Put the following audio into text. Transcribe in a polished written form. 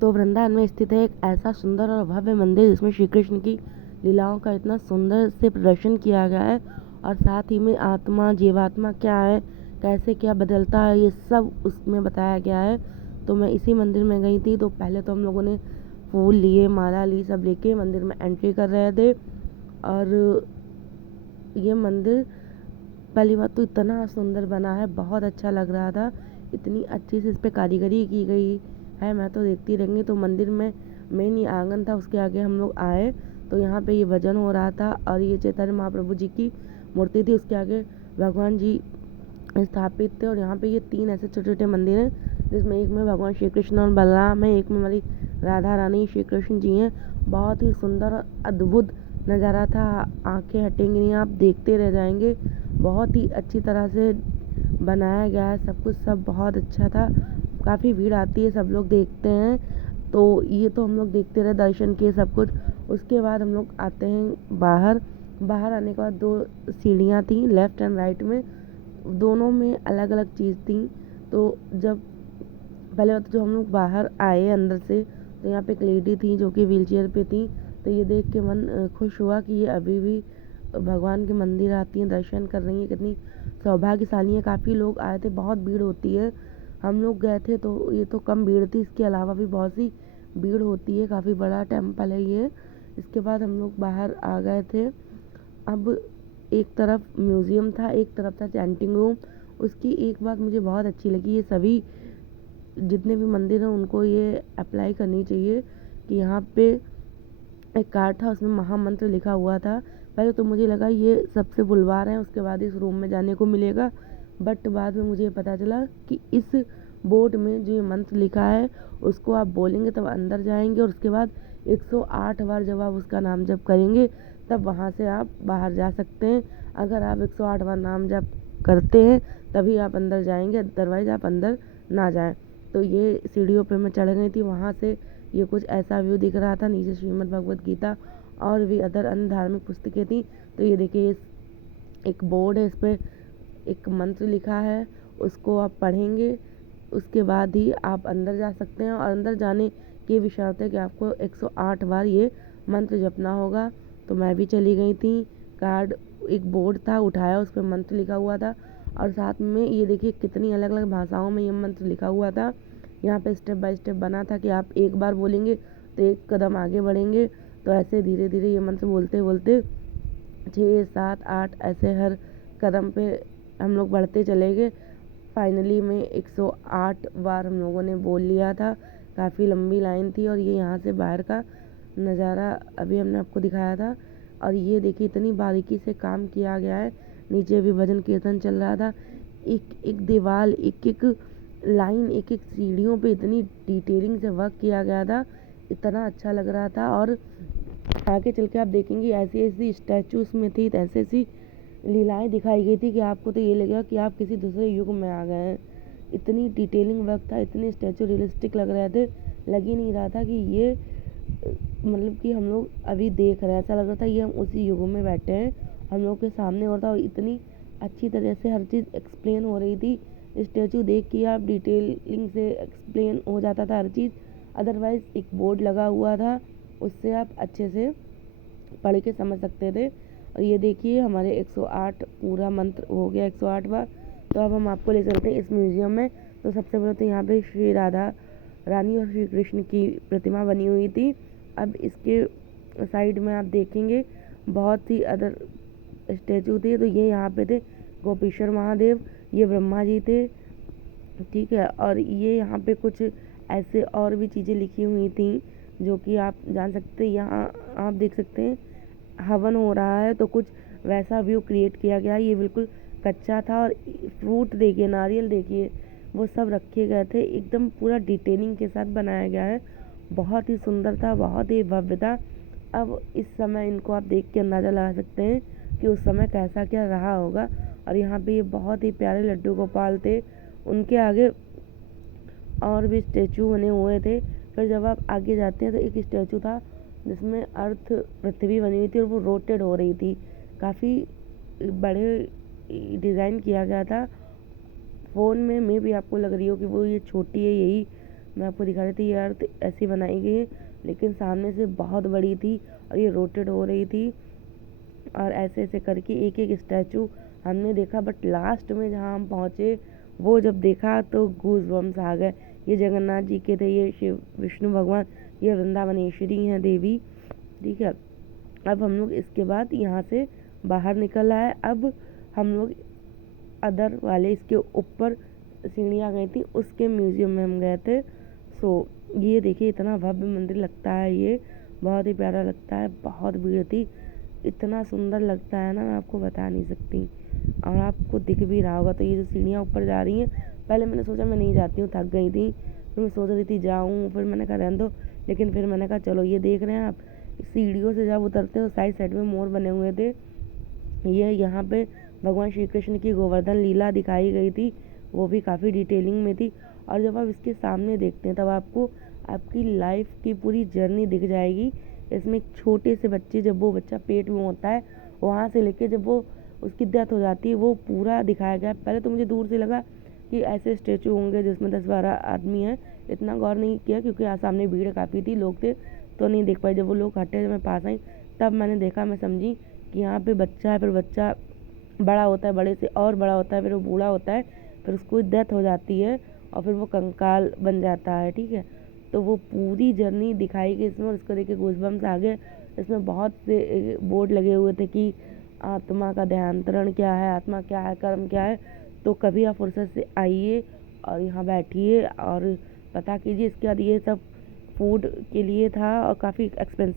तो वृंदावन में स्थित है एक ऐसा सुंदर और भव्य मंदिर जिसमें श्री कृष्ण की लीलाओं का इतना सुंदर से प्रदर्शन किया गया है और साथ ही में आत्मा जीवात्मा क्या है, कैसे क्या बदलता है, ये सब उसमें बताया गया है। तो मैं इसी मंदिर में गई थी। तो पहले तो हम लोगों ने फूल लिए, माला ली, सब लेके मंदिर में एंट्री कर रहे थे। और ये मंदिर पहली बात तो इतना सुंदर बना है, बहुत अच्छा लग रहा था। इतनी अच्छी से इस पे कारीगरी की गई है, मैं तो देखती रहूँगी। तो मंदिर में मेन ये आंगन था, उसके आगे हम लोग आए तो यहाँ पे ये भजन हो रहा था और ये चैतन्य महाप्रभु जी की मूर्ति थी, उसके आगे भगवान जी स्थापित थे। और यहाँ पे ये 3 ऐसे छोटे छोटे मंदिर हैं जिसमें एक में भगवान श्री कृष्ण और बलराम है, एक में हमारी राधा रानी श्री कृष्ण जी हैं। बहुत ही सुंदर और अद्भुत नज़ारा था, आंखें हटेंगी नहीं, आप देखते रह जाएंगे। बहुत ही अच्छी तरह से बनाया गया है सब कुछ, सब बहुत अच्छा था। काफ़ी भीड़ आती है, सब लोग देखते हैं। तो ये तो हम लोग देखते रहे, दर्शन किए सब कुछ। उसके बाद हम लोग आते हैं बाहर। बाहर आने के बाद 2 सीढ़ियाँ थी लेफ़्ट एंड राइट में, दोनों में अलग अलग चीज़ थी। तो जब पहले बात जो हम लोग बाहर आए अंदर से, तो यहाँ पे एक लेडी थी जो कि व्हीलचेयर पे थी। तो ये देख के मन खुश हुआ कि ये अभी भी भगवान के मंदिर आती हैं, दर्शन कर रही हैं, कितनी सौभाग्यशाली हैं। काफ़ी लोग आए थे, बहुत भीड़ होती है। हम लोग गए थे तो ये तो कम भीड़ थी, इसके अलावा भी बहुत सी भीड़ होती है, काफ़ी बड़ा टेम्पल है ये। इसके बाद हम लोग बाहर आ गए थे। अब एक तरफ म्यूज़ियम था, एक तरफ था चैंटिंग रूम। उसकी एक बात मुझे बहुत अच्छी लगी, ये सभी जितने भी मंदिर हैं उनको ये अप्लाई करनी चाहिए कि यहाँ पे एक कार्ड था, उसमें महामंत्र लिखा हुआ था। पहले तो मुझे लगा ये सबसे बुलवा रहे हैं, उसके बाद इस रूम में जाने को मिलेगा। बट बाद में मुझे पता चला कि इस बोर्ड में जो ये मंत्र लिखा है उसको आप बोलेंगे तब अंदर जाएंगे, और उसके बाद 108 बार जब आप उसका नाम जप करेंगे तब वहाँ से आप बाहर जा सकते हैं। अगर आप 108 बार नाम जप करते हैं तभी आप अंदर जाएंगे, अदरवाइज़ आप अंदर ना जाएं। तो ये सीढ़ियों पे मैं चढ़ गई थी, वहाँ से ये कुछ ऐसा व्यू दिख रहा था। नीचे श्रीमद् भगवत गीता और भी अदर अन्य धार्मिक पुस्तकें थी। तो ये देखिए एक बोर्ड है, इस पर एक मंत्र लिखा है, उसको आप पढ़ेंगे, उसके बाद ही आप अंदर जा सकते हैं। और अंदर जाने की भी शर्त है कि आपको 108 बार ये मंत्र जपना होगा। तो मैं भी चली गई थी। कार्ड एक बोर्ड था, उठाया, उस पर मंत्र लिखा हुआ था और साथ में ये देखिए कितनी अलग अलग भाषाओं में ये मंत्र लिखा हुआ था। यहाँ पे स्टेप बाय स्टेप बना था कि आप एक बार बोलेंगे तो एक कदम आगे बढ़ेंगे। तो ऐसे धीरे धीरे ये मंत्र बोलते बोलते 6 7 8 ऐसे हर कदम पे हम लोग बढ़ते चले गए। फाइनली में 108 बार हम लोगों ने बोल लिया था। काफ़ी लंबी लाइन थी और ये यहाँ से बाहर का नज़ारा अभी हमने आपको दिखाया था। और ये देखिए इतनी बारीकी से काम किया गया है, नीचे भी भजन कीर्तन चल रहा था। एक एक दीवार, एक एक लाइन, एक एक सीढ़ियों पे इतनी डिटेलिंग से वर्क किया गया था, इतना अच्छा लग रहा था। और आगे चल के आप देखेंगे ऐसी ऐसी स्टैचूज में थी, ऐसी ऐसी लीलाएं दिखाई गई थी कि आपको तो ये लगेगा कि आप किसी दूसरे युग में आ गए हैं। इतनी डिटेलिंग वर्क था, इतने स्टैचू रियलिस्टिक लग रहे थे, लग ही नहीं रहा था कि ये मतलब कि हम लोग अभी देख रहे हैं। ऐसा लग रहा था ये हम उसी युग में बैठे हैं, हम लोग के सामने हो रहा था। और इतनी अच्छी तरह से हर चीज़ एक्सप्लेन हो रही थी। स्टैचू देख के आप डिटेलिंग से एक्सप्लेन हो जाता था हर चीज़। अदरवाइज़ एक बोर्ड लगा हुआ था, उससे आप अच्छे से पढ़ के समझ सकते थे। और ये देखिए हमारे 108 पूरा मंत्र हो गया, 108 बार। तो अब हम आपको ले चलते हैं इस म्यूज़ियम में। तो सबसे पहले तो यहाँ पे श्री राधा रानी और श्री कृष्ण की प्रतिमा बनी हुई थी। अब इसके साइड में आप देखेंगे बहुत ही अदर स्टैचू थे। तो ये यहाँ पे थे गोपेश्वर महादेव, ये ब्रह्मा जी थे, ठीक है। और ये यहाँ पे कुछ ऐसे और भी चीज़ें लिखी हुई थी जो कि आप जान सकते हैं। यहाँ आप देख सकते हैं हवन हो रहा है, तो कुछ वैसा व्यू क्रिएट किया गया। ये बिल्कुल कच्चा था और फ्रूट देखिए, नारियल देखिए, वो सब रखे गए थे, एकदम पूरा डिटेलिंग के साथ बनाया गया है। बहुत ही सुंदर था, बहुत ही भव्य था। अब इस समय इनको आप देख के अंदाज़ा लगा सकते हैं कि उस समय कैसा क्या रहा होगा। और यहाँ पे ये बहुत ही प्यारे लड्डू गोपाल थे, उनके आगे और भी स्टैचू बने हुए थे। फिर जब आप आगे जाते हैं तो एक स्टैचू था जिसमें अर्थ पृथ्वी बनी हुई थी और वो रोटेट हो रही थी, काफ़ी बड़े डिज़ाइन किया गया था। फ़ोन में भी आपको लग रही हो कि वो ये छोटी है, यही मैं आपको दिखा रही थी। ये अर्थ ऐसी बनाई गई है, लेकिन सामने से बहुत बड़ी थी और ये रोटेट हो रही थी और ऐसे ऐसे करके एक एक स्टैचू हमने देखा। बट लास्ट में जहाँ हम पहुँचे वो जब देखा तो गूज बम्स आ गए। ये जगन्नाथ जी के थे, ये शिव विष्णु भगवान, ये वृंदावनेश्वरी हैं देवी, ठीक है। अब हम लोग इसके बाद यहाँ से बाहर निकल आए। अब हम लोग अदर वाले इसके ऊपर सीढ़ियाँ गई थी, उसके म्यूज़ियम में हम गए थे। ये देखिए इतना भव्य मंदिर लगता है, ये बहुत ही प्यारा लगता है। बहुत भीड़ थी, इतना सुंदर लगता है ना, मैं आपको बता नहीं सकती। और आपको दिख भी रहा होगा। तो ये जो सीढ़ियाँ ऊपर जा रही हैं, पहले मैंने सोचा मैं नहीं जाती हूँ, थक गई थी, फिर मैं सोच रही थी जाऊँ, फिर मैंने कहा रहने दो, लेकिन फिर मैंने कहा चलो। ये देख रहे हैं आप, सीढ़ियों से जब उतरते हो साइड साइड में मोर बने हुए थे। ये यहाँ पे भगवान श्री कृष्ण की गोवर्धन लीला दिखाई गई थी, वो भी काफ़ी डिटेलिंग में थी। और जब आप इसके सामने देखते हैं तब आपको आपकी लाइफ की पूरी जर्नी दिख जाएगी। इसमें एक छोटे से बच्चे, जब वो बच्चा पेट में होता है, वहाँ से लेके जब वो उसकी डेथ हो जाती है, वो पूरा दिखाया गया है। पहले तो मुझे दूर से लगा कि ऐसे स्टेचू होंगे जिसमें 10-12 आदमी हैं, इतना गौर नहीं किया क्योंकि यहाँ सामने भीड़ काफ़ी थी, लोग थे, तो नहीं देख पाई। जब वो लोग हटे, जब मैं पास आई तब मैंने देखा, मैं समझी कि यहाँ पे बच्चा है, फिर बच्चा बड़ा होता है, बड़े से और बड़ा होता है, फिर वो बूढ़ा होता है, फिर उसको डेथ हो जाती है और फिर वो कंकाल बन जाता है, ठीक है। तो वो पूरी जर्नी दिखाई गई इसमें, और इसको देख के गूज़बम्स आ गए। इसमें बहुत से बोर्ड लगे हुए थे कि आत्मा का देहांतरण क्या है, आत्मा क्या है, कर्म क्या है। तो कभी आप फुर्सत से आइए और यहाँ बैठिए और पता कीजिए। इसके बाद ये सब फूड के लिए था और काफ़ी एक्सपेंसिव